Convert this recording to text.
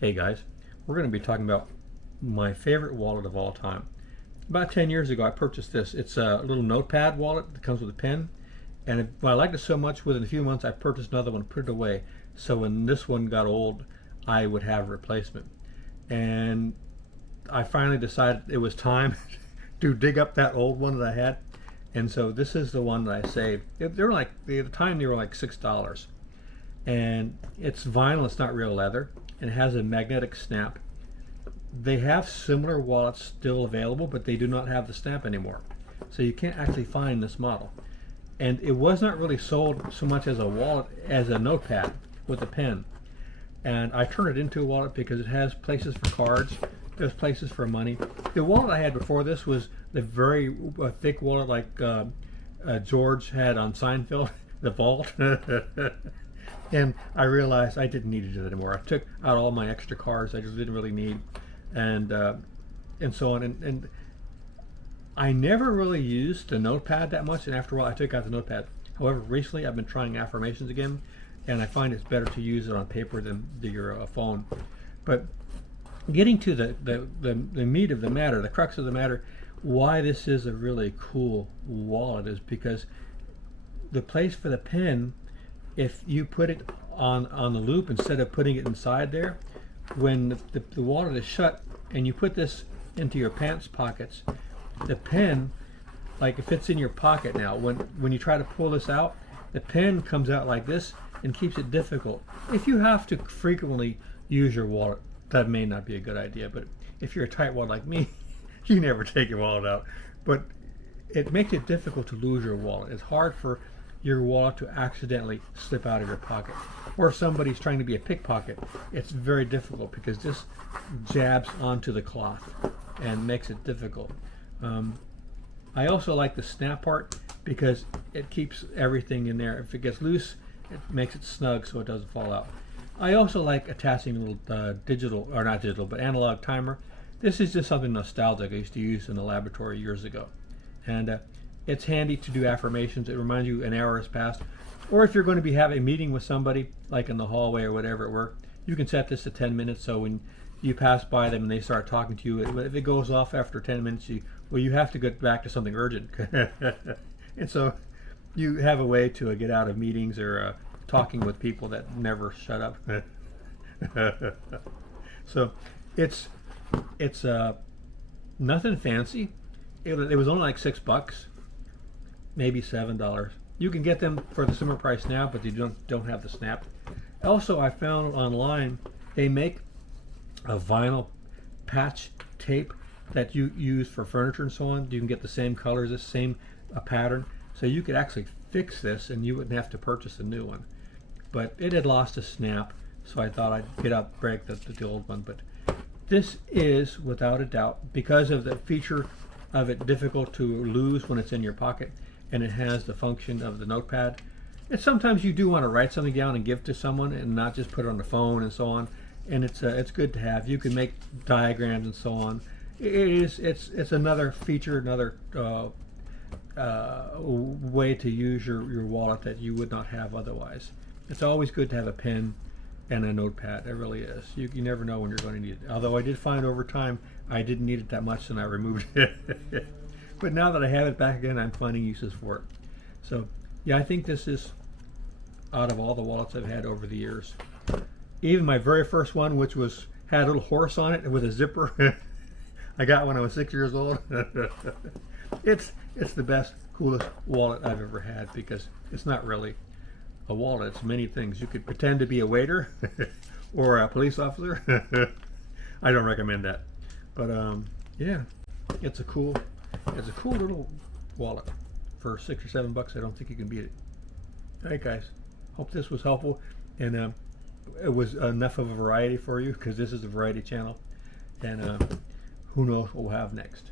Hey guys, we're going to be talking about my favorite wallet of all time. About 10 years ago I purchased this. It's a little notepad wallet that comes with a pen, and I liked it so much within a few months I purchased another one and put it away, so when this one got old I would have a replacement. And I finally decided it was time to dig up that old one that I had, and so this is the one that I saved. They were like, at the time they were like $6, and it's vinyl, it's not real leather, and it has a magnetic snap. They have similar wallets still available, but they do not have the snap anymore, so you can't actually find this model. And it was not really sold so much as a wallet as a notepad with a pen, and I turned it into a wallet because it has places for cards, there's places for money. The wallet I had before this was the very thick wallet like George had on Seinfeld, the vault. And I realized I didn't need to do that anymore. I took out all my extra cards I just didn't really need, and so on. And I never really used the notepad that much, and after a while I took out the notepad. However, recently I've been trying affirmations again, and I find it's better to use it on paper than your phone. But getting to the meat of the matter, the crux of the matter, why this is a really cool wallet is because the place for the pen, if you put it on the loop instead of putting it inside there, when the wallet is shut and you put this into your pants pockets, the pen, like if it's in your pocket now, when you try to pull this out, the pen comes out like this and keeps it difficult. If you have to frequently use your wallet, that may not be a good idea, but if you're a tightwad like me, you never take your wallet out. But it makes it difficult to lose your wallet. It's hard for your wallet to accidentally slip out of your pocket. Or if somebody's trying to be a pickpocket, it's very difficult because this jabs onto the cloth and makes it difficult. I also like the snap part because it keeps everything in there. If it gets loose, it makes it snug so it doesn't fall out. I also like attaching a little digital, or not digital, but analog timer. This is just something nostalgic I used to use in the laboratory years ago. And it's handy to do affirmations. It reminds you an hour has passed. Or if you're going to be having a meeting with somebody, like in the hallway or whatever at work, you can set this to 10 minutes, so when you pass by them and they start talking to you, if it goes off after 10 minutes, you have to get back to something urgent. And so you have a way to get out of meetings or talking with people that never shut up. So it's nothing fancy. It was only like $6, maybe $7. You can get them for the similar price now, but they don't have the snap. Also, I found online they make a vinyl patch tape that you use for furniture and so on. You can get the same colors, the same pattern, so you could actually fix this and you wouldn't have to purchase a new one. But it had lost a snap, so I thought I'd break the old one. But this is, without a doubt, because of the feature of it difficult to lose when it's in your pocket, and it has the function of the notepad. And sometimes you do want to write something down and give to someone and not just put it on the phone and so on. And it's good to have. You can make diagrams and so on. It's another feature, another way to use your wallet that you would not have otherwise. It's always good to have a pen and a notepad. It really is. You never know when you're going to need it. Although I did find over time I didn't need it that much and I removed it. But now that I have it back again, I'm finding uses for it. So yeah, I think this is, out of all the wallets I've had over the years, even my very first one, which had a little horse on it with a zipper, I got when I was 6 years old. It's the best, coolest wallet I've ever had because it's not really a wallet. It's many things. You could pretend to be a waiter or a police officer. I don't recommend that, but yeah, it's a cool little wallet for $6 or $7. I don't think you can beat it. All right, guys. Hope this was helpful, and it was enough of a variety for you because this is a variety channel, and who knows what we'll have next.